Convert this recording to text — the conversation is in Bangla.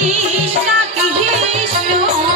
ডাকিস ডাকিস